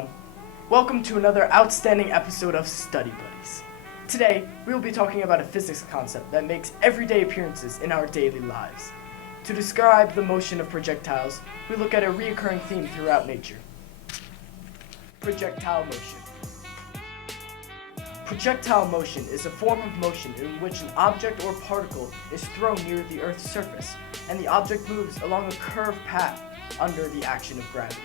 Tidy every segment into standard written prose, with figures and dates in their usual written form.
everyone. Welcome to another outstanding episode of Study Buddies. Today, we will be talking about a physics concept that makes everyday appearances in our daily lives. To describe the motion of projectiles, we look at a recurring theme throughout nature. Projectile motion. Projectile motion is a form of motion in which an object or particle is thrown near the Earth's surface, and the object moves along a curved path under the action of gravity.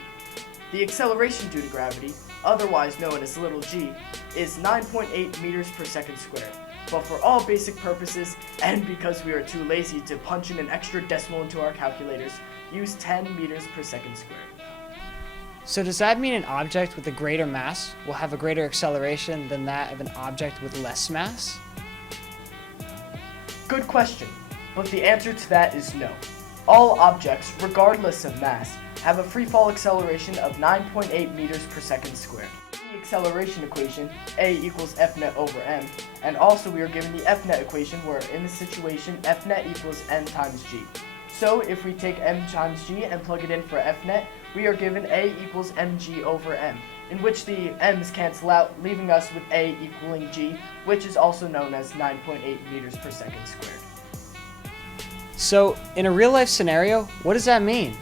The acceleration due to gravity, otherwise known as little g, is 9.8 meters per second squared. But for all basic purposes, and because we are too lazy to punch in an extra decimal into our calculators, use 10 meters per second squared. So does that mean an object with a greater mass will have a greater acceleration than that of an object with less mass? Good question, but the answer to that is no. All objects, regardless of mass, have a free-fall acceleration of 9.8 meters per second squared. The acceleration equation, a equals f net over m, and also we are given the f net equation where in this situation f net equals n times g. So if we take m times g and plug it in for f net, we are given a equals mg over m, in which the m's cancel out, leaving us with a equaling g, which is also known as 9.8 meters per second squared. So in a real-life scenario, what does that mean?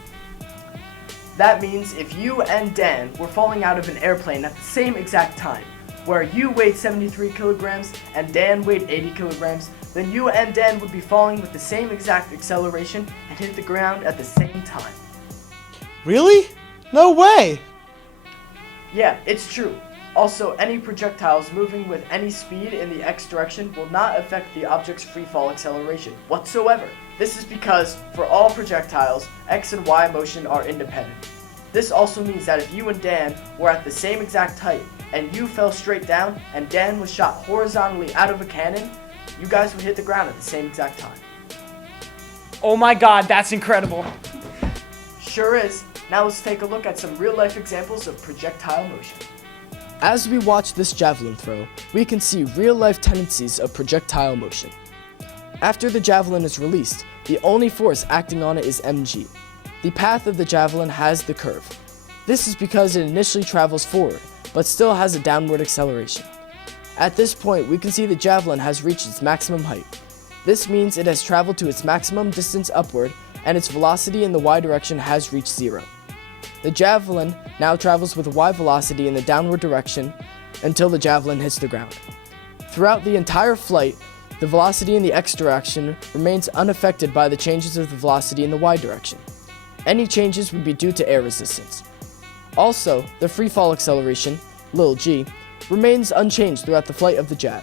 That means if you and Dan were falling out of an airplane at the same exact time, where you weighed 73 kilograms and Dan weighed 80 kilograms, then you and Dan would be falling with the same exact acceleration and hit the ground at the same time. Really? No way! Yeah, it's true. Also, any projectiles moving with any speed in the x direction will not affect the object's free fall acceleration whatsoever. This is because, for all projectiles, x and y motion are independent. This also means that if you and Dan were at the same exact height, and you fell straight down, and Dan was shot horizontally out of a cannon, you guys would hit the ground at the same exact time. Oh my god, that's incredible! Sure is. Now let's take a look at some real-life examples of projectile motion. As we watch this javelin throw, we can see real-life tendencies of projectile motion. After the javelin is released, the only force acting on it is mg. The path of the javelin has the curve. This is because it initially travels forward, but still has a downward acceleration. At this point, we can see the javelin has reached its maximum height. This means it has traveled to its maximum distance upward, and its velocity in the y direction has reached 0. The javelin now travels with y velocity in the downward direction until the javelin hits the ground. Throughout the entire flight, the velocity in the x direction remains unaffected by the changes of the velocity in the y direction. Any changes would be due to air resistance. Also, the free fall acceleration, little g, remains unchanged throughout the flight of the jav.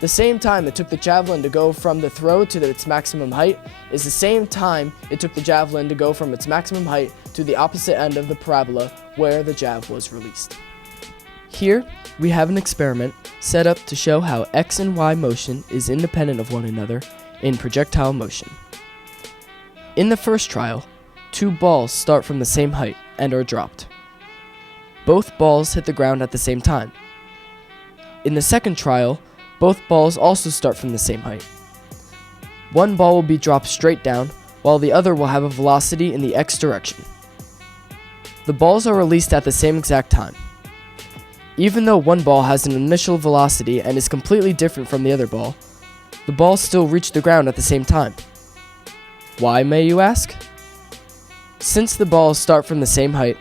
The same time it took the javelin to go from the throw to its maximum height is the same time it took the javelin to go from its maximum height to the opposite end of the parabola where the jav was released. Here, we have an experiment set up to show how x and y motion is independent of one another in projectile motion. In the first trial, two balls start from the same height and are dropped. Both balls hit the ground at the same time. In the second trial, both balls also start from the same height. One ball will be dropped straight down, while the other will have a velocity in the x direction. The balls are released at the same exact time. Even though one ball has an initial velocity and is completely different from the other ball, the balls still reach the ground at the same time. Why, may you ask? Since the balls start from the same height,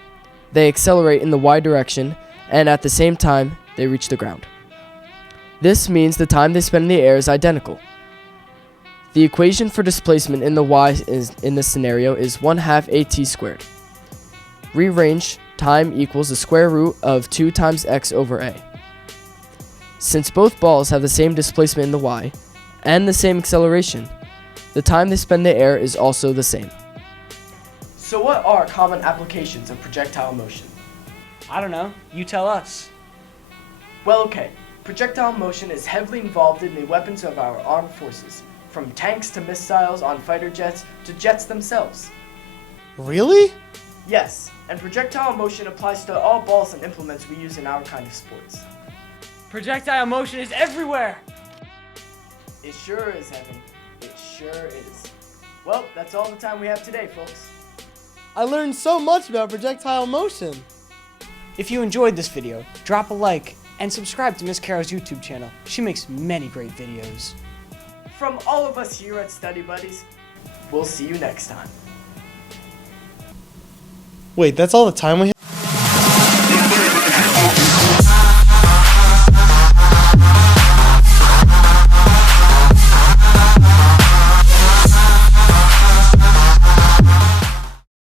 they accelerate in the y direction, and at the same time, they reach the ground. This means the time they spend in the air is identical. The equation for displacement in the y in this scenario is 1/2 at squared. Rearrange time equals the square root of 2 times x over a. Since both balls have the same displacement in the y and the same acceleration, the time they spend in the air is also the same. So what are common applications of projectile motion? I don't know, you tell us. Well, okay. Projectile motion is heavily involved in the weapons of our armed forces, from tanks to missiles on fighter jets to jets themselves. Really? Yes, and projectile motion applies to all balls and implements we use in our kind of sports. Projectile motion is everywhere! It sure is, Evan. It sure is. Well, that's all the time we have today, folks. I learned so much about projectile motion. If you enjoyed this video, drop a like and subscribe to Miss Carol's YouTube channel. She makes many great videos. From all of us here at Study Buddies, we'll see you next time. Wait, that's all the time we have?